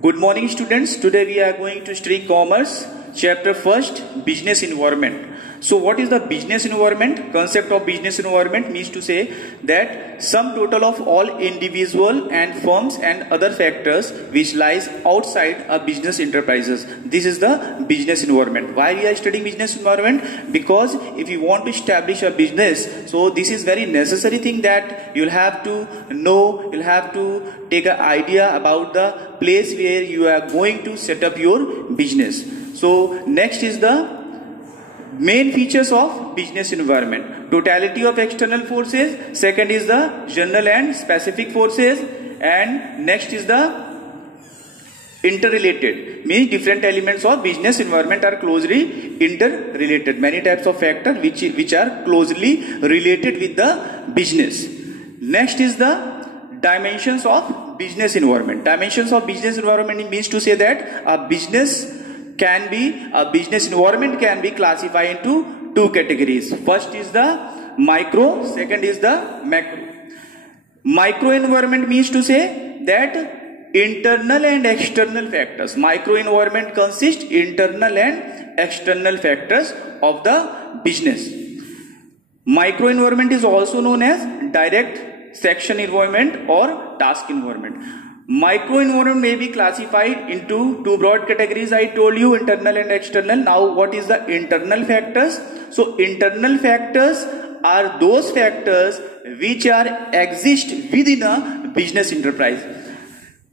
Good morning, students. Today we are going to study commerce, chapter first, business environment. So what is the business environment? Concept of business environment means to say that sum total of all individual and firms and other factors which lies outside a business enterprises. This is the business environment. Why we are studying business environment? Because if you want to establish a business, so this is very necessary thing that you'll have to know, you'll have to take an idea about the place where you are going to set up your business. So next is the main features of business environment. Totality of external forces. Second is the general and specific forces. And next is the interrelated. Means different elements of business environment are closely interrelated. Many types of factors which are closely related with the business. Next is the dimensions of business environment. Dimensions of business environment means to say that a business environment can be classified into two categories. First is the micro, second is the macro. Micro environment means to say that internal and external factors. Micro environment consists internal and external factors of the business. Micro environment is also known as direct section environment or task environment. Micro environment may be classified into two broad categories. I told you internal and external. Now what is the internal factors? So internal factors are those factors which exist within a business enterprise.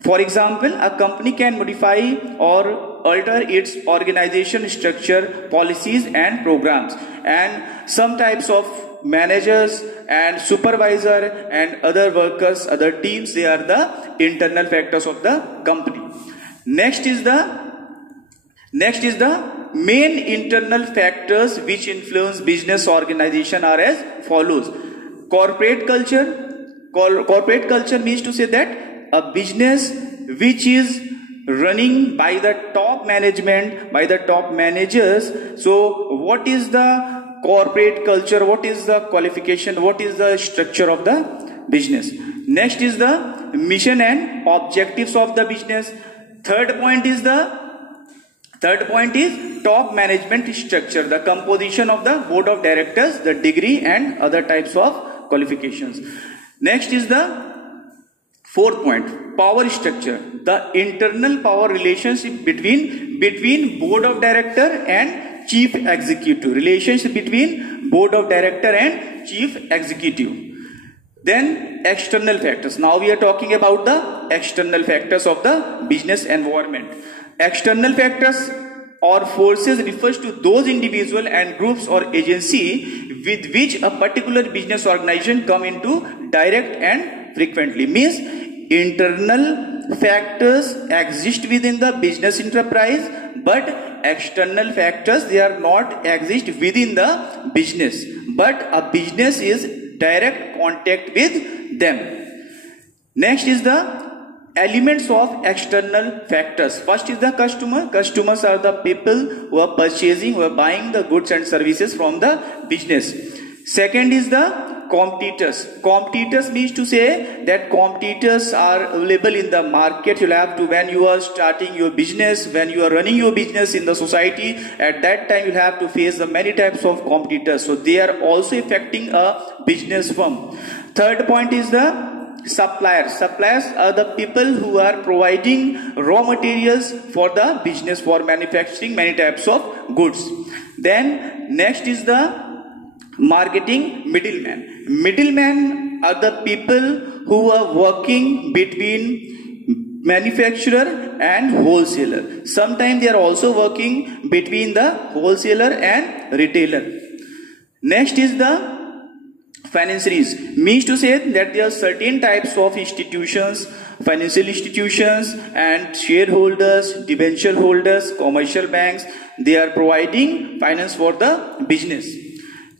For example, a company can modify or alter its organization structure, policies and programs, and some types of managers and supervisor and other workers, other teams, they are the internal factors of the company. Next is the main internal factors which influence business organization are as follows. Corporate culture. Corporate culture means to say that a business which is running by the top management, by the top managers. So what is the corporate culture? What is the qualification? What is the structure of the business? Next is the mission and objectives of the business. Third point is top management structure, the composition of the board of directors, the degree and other types of qualifications. Next is the fourth point, power structure, the internal power relationship between board of director and chief executive, relationship between board of director and chief executive. Then external factors. Now we are talking about the external factors of the business environment. External factors or forces refers to those individual and groups or agency with which a particular business organization come into direct and frequently. Means internal factors exist within the business enterprise, but external factors, they are not exist within the business, but a business is direct contact with them. Next is the elements of external factors. First is the customer. Customers are the people who are purchasing, who are buying the goods and services from the business. Second is the competitors. Competitors means to say that competitors are available in the market. You'll have to, when you are starting your business, when you are running your business in the society, at that time you'll have to face the many types of competitors. So they are also affecting a business firm. Third point is the suppliers. Suppliers are the people who are providing raw materials for the business, for manufacturing many types of goods. Then next is the marketing middleman. Middlemen are the people who are working between manufacturer and wholesaler. Sometimes they are also working between the wholesaler and retailer. Next is the financiers. Means to say that there are certain types of institutions, financial institutions and shareholders, debenture holders, commercial banks, they are providing finance for the business.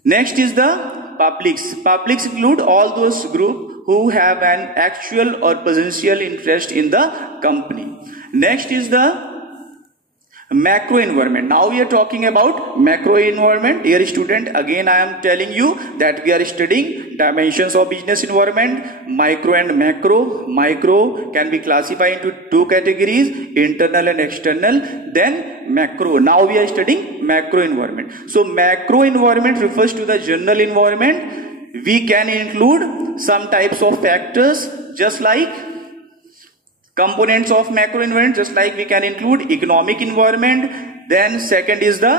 Next is the publics. Publics include all those groups who have an actual or potential interest in the company. Next is the Macro environment. Now we are talking about macro environment. Dear student, again I am telling you that we are studying dimensions of business environment, micro and macro. Micro can be classified into two categories, internal and external. Then macro. Now we are studying macro environment. So macro environment refers to the general environment. We can include some types of factors just like components of macro environment, just like we can include economic environment. Then second is the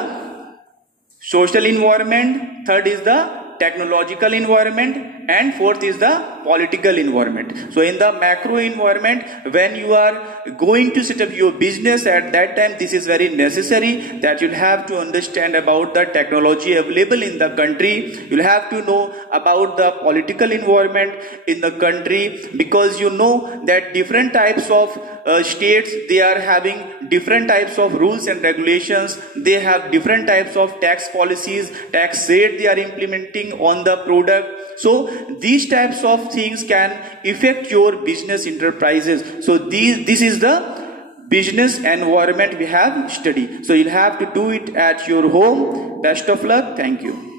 social environment. Third is the technological environment. And fourth is the political environment. So in the macro environment, when you are going to set up your business, at that time this is very necessary that you'll have to understand about the technology available in the country. You'll have to know about the political environment in the country, because you know that different types of states, they are having different types of rules and regulations. They have different types of tax policies, tax rate they are implementing on the product. So these types of things can affect your business enterprises. So this is the business environment we have studied. So you'll have to do it at your home. Best of luck. Thank you.